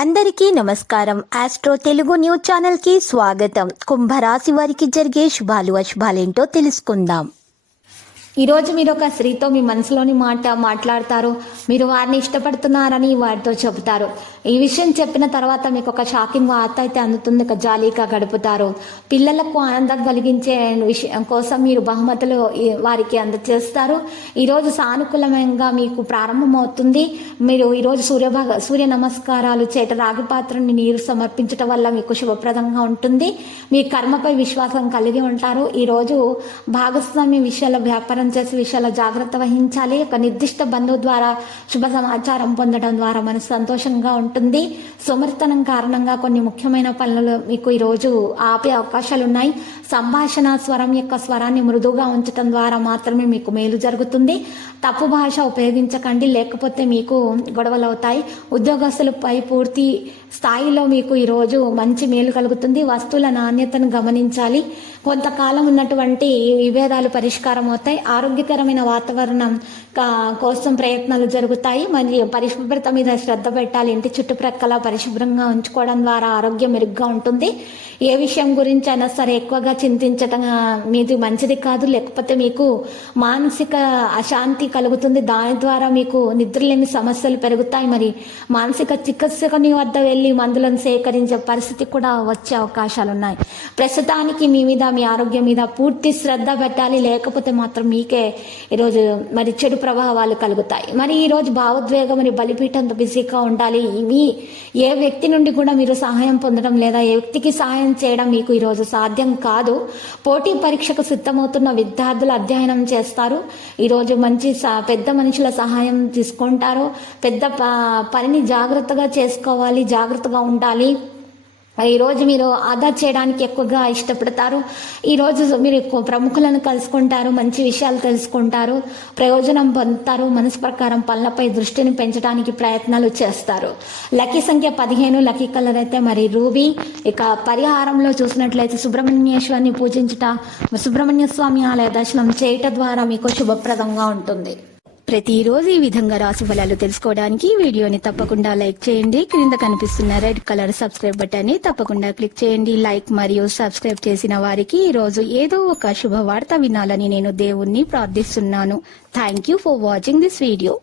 అందరికీ నమస్కారం. Astro Telugu news channel కి స్వాగతం. కుంభరాశి వారికి జరిగే శుభాలు అశుభాలేంటో తెలుసుకుందాం. ఈరోజు మీరు ఒక స్త్రీతో మీ మనసులోని మాట మాట్లాడతారు. మీరు వారిని ఇష్టపడుతున్నారని వారితో చెబుతారు. ఈ విషయం చెప్పిన తర్వాత మీకు ఒక షాకింగ్ వార్త అయితే అందుతుంది. ఒక జాలీగా గడుపుతారు. పిల్లలకు ఆనందం కలిగించే విషయం కోసం మీరు బహుమతులు వారికి అందజేస్తారు. ఈరోజు సానుకూలంగా మీకు ప్రారంభమవుతుంది. మీరు ఈరోజు సూర్య నమస్కారాలు చేత రాగి పాత్రని నీరు సమర్పించడం వల్ల మీకు శుభప్రదంగా ఉంటుంది. మీ కర్మపై విశ్వాసం కలిగి ఉంటారు. ఈరోజు భాగస్వామ్య విషయాల వ్యాపారం చేసే విషయాల్లో జాగ్రత్త వహించాలి. ఒక నిర్దిష్ట బంధువు ద్వారా శుభ సమాచారం పొందడం ద్వారా మనసు సంతోషంగా ఉంటుంది. సోమరితనం కారణంగా కొన్ని ముఖ్యమైన పనులు మీకు ఈరోజు ఆపే అవకాశాలు ఉన్నాయి. సంభాషణ స్వరం యొక్క స్వరాన్ని మృదువుగా ఉంచడం ద్వారా మాత్రమే మీకు మేలు జరుగుతుంది. తప్పు భాష ఉపయోగించకండి, లేకపోతే మీకు గొడవలు అవుతాయి. ఉద్యోగస్తులపై పూర్తి స్థాయిలో మీకు ఈరోజు మంచి మేలు కలుగుతుంది. వస్తువుల నాణ్యతను గమనించాలి. కొంతకాలం ఉన్నటువంటి విభేదాలు పరిష్కారం అవుతాయి. ఆరోగ్యకరమైన వాతావరణం కోసం ప్రయత్నాలు జరుగుతాయి. మరియు పరిశుభ్రత మీద శ్రద్ధ పెట్టాలి. ఇంటి చుట్టుప్రక్కల పరిశుభ్రంగా ఉంచుకోవడం ద్వారా ఆరోగ్యం మెరుగ్గా ఉంటుంది. ఏ విషయం గురించి అయినా సరే ఎక్కువగా చింతించడం మీది మంచిది కాదు, లేకపోతే మీకు మానసిక అశాంతి కలుగుతుంది. దాని ద్వారా మీకు నిద్రలేని సమస్యలు పెరుగుతాయి. మరి మానసిక చికిత్సకుని వద్ద వెళ్ళి మందులను సేకరించే పరిస్థితి కూడా వచ్చే అవకాశాలు ఉన్నాయి. ప్రస్తుతానికి మీ మీద, మీ ఆరోగ్యం మీద పూర్తి శ్రద్ధ పెట్టాలి, లేకపోతే మాత్రం మీకే ఈరోజు మరి చెడు ప్రభావాలు కలుగుతాయి. మరి ఈరోజు భావోద్వేగం మరియు బలిపీఠంతో బిజీగా ఉండాలి. ఇవి ఏ వ్యక్తి నుండి కూడా మీరు సహాయం పొందడం లేదా ఏ వ్యక్తికి సహాయం చేయడం మీకు ఈరోజు సాధ్యం కాదు. పోటీ పరీక్షకు సిద్ధమవుతున్న విద్యార్థులు అధ్యయనం చేస్తారు. ఈరోజు మంచి పెద్ద మనుషుల సహాయం తీసుకుంటారు. పెద్ద పనిని జాగ్రత్తగా చేసుకోవాలి, జాగ్రత్తగా ఉండాలి. ఈరోజు మీరు ఆదా చేయడానికి ఎక్కువగా ఇష్టపడతారు. ఈరోజు మీరు ప్రముఖులను కలుసుకుంటారు, మంచి విషయాలు తెలుసుకుంటారు, ప్రయోజనం పొందుతారు. మనసు ప్రకారం పనులపై దృష్టిని పెంచడానికి ప్రయత్నాలు చేస్తారు. లక్కీ సంఖ్య 15, లక్కీ కలర్ అయితే మరి రూబీ. ఇక పరిహారంలో చూసినట్లయితే సుబ్రహ్మణ్యేశ్వరిని పూజించుట, సుబ్రహ్మణ్య స్వామి ఆలయ దర్శనం చేయటం ద్వారా మీకు శుభప్రదంగా ఉంటుంది. ప్రతిరోజు ఈ విధంగా రాశి ఫలాలు తెలుసుకోవడానికి వీడియోని తప్పకుండా లైక్ చేయండి. క్రింద కనిపిస్తున్న రెడ్ కలర్ సబ్స్క్రైబ్ బటన్ ని తప్పకుండా క్లిక్ చేయండి. లైక్ మరియు సబ్స్క్రైబ్ చేసిన వారికి ఈ రోజు ఏదో ఒక శుభవార్త వినాలని నేను దేవుణ్ణి ప్రార్థిస్తున్నాను. Thank you for watching this video.